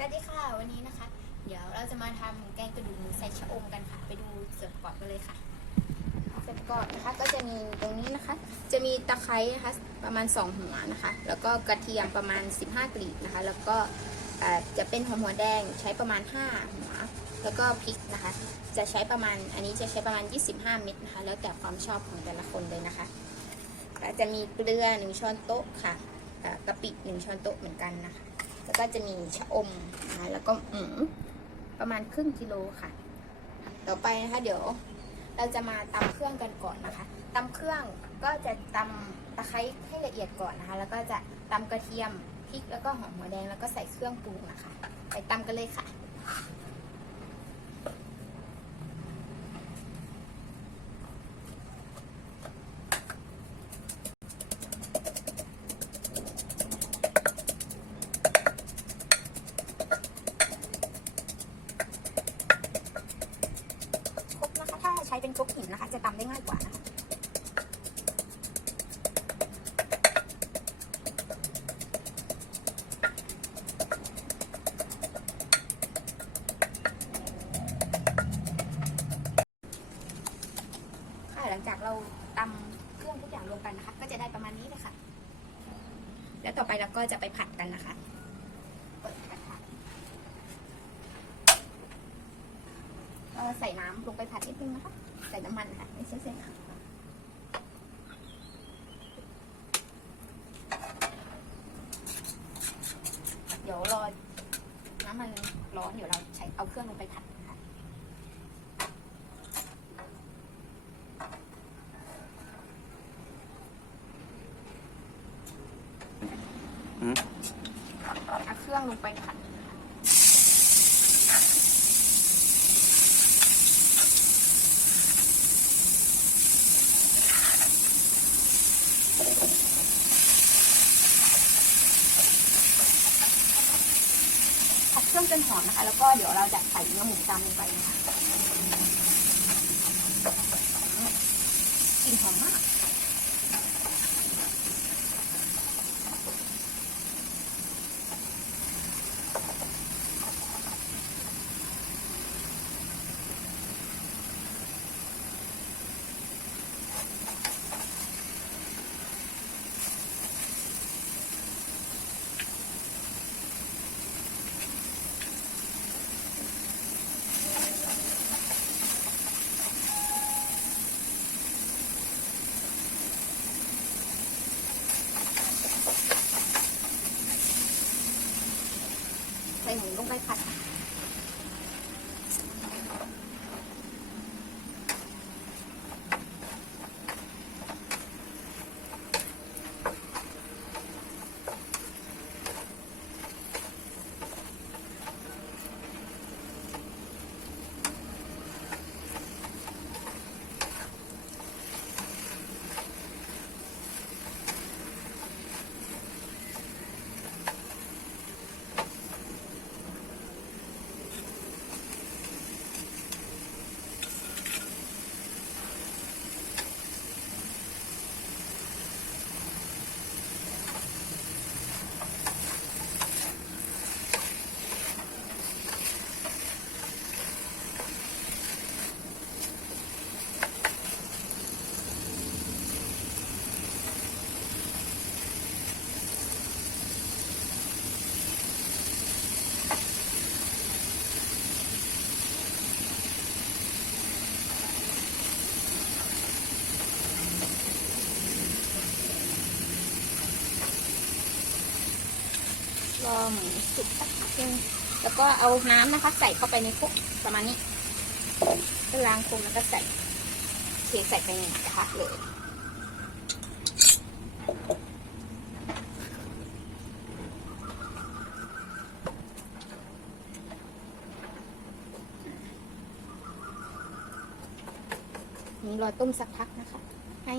สวัสดีค่ะ วันนี้นะคะ เดี๋ยวเราจะมาทำแกงกระดูกหมูใส่ชะอมกันค่ะ ไปดูส่วนประกอบกันเลยค่ะส่วนประกอบนะคะก็จะมีตรงนี้นะคะ จะมีตะไคร้นะคะประมาณ 2 หัวนะคะ แล้วก็กระเทียมประมาณ 15 กลีบนะคะ แล้วก็จะเป็นหอมหัวแดงใช้ประมาณ 5 หัว แล้วก็พริกนะคะ จะใช้ประมาณอันนี้จะใช้ประมาณ 25 เม็ดนะคะ แล้วแต่ความชอบของแต่ละคนเลยนะคะแล้วจะมีเกลือ1ช้อนโต๊ะค่ะกะปิ1ช้อนโต๊ะเหมือนกันนะคะ แล้วก็จะมีชะอมนะแล้วก็หมูประมาณครึ่งกิโลค่ะ ต่อไปนะคะเดี๋ยว เราจะมาตำเครื่องกันก่อนนะคะตำเครื่องก็จะตำตะไคร้ให้ละเอียดก่อนนะคะ แล้วก็จะตำกระเทียมพริกแล้วก็หอมหัวแดงแล้วก็ใส่เครื่องปรุงนะคะ ไปตำกันเลยค่ะ ครกนะคะ ถ้าใช้ เป็นครกหินนะคะ จะตำได้ง่ายกว่านะคะค่ะหลังจากเราตำเครื่องทุกอย่างรวมกันนะคะ ก็จะได้ประมาณนี้เลยค่ะ แล้วต่อไปเราก็จะไปผัดกันนะคะเปิดกระทะก็ ใส่น้ำลงไปผัดนิดนึงนะคะใส่น้ำมันค่ะไม่ใช่ใส่น้ำเดี๋ยวรอน้ำมันร้อนเดี๋ยวเราใช้เอาเครื่องลงไปผัดนะคะอืมเอาเครื่องลงไปผัด เป็นหอมนะคะ แล้วก็เดี๋ยวเราจะใส่เนื้อหมูตามลงไปนะคะกลิ่นหอมมาก ใส่หมูลงไปผัด รอหมูสุกสักพักนึงแล้วก็เอาน้ำนะคะ ใส่เข้าไปในครกประมาณนี้ก็ล้างครกแล้วก็ใส่เทใส่ไปในกระทะเลยนี่รอต้มสักพักนะคะ ให้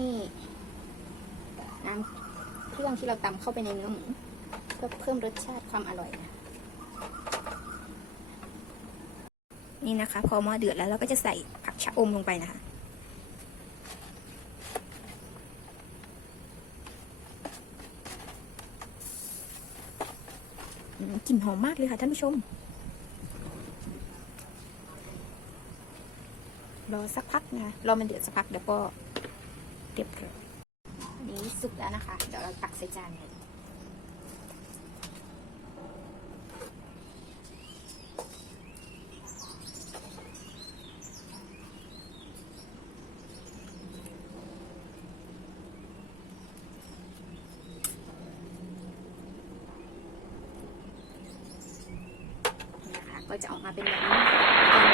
น้ำเครื่องที่เราตำเข้าไปในเนื้อหมู เพื่อเพิ่มรสชาติความอร่อยนะนี่นะคะ พอหม้อเดือดแล้วเราก็จะใส่ผักชะอมลงไปนะคะ กลิ่นหอมมากเลยค่ะท่านผู้ชม รอสักพักนะรอมันเดือดสักพักเดี๋ยวก็เรียบร้อยนี้สุกแล้วนะคะ เดี๋ยวเราตักใส่จานเลย ก็จะออกมาเป็นแบบนี้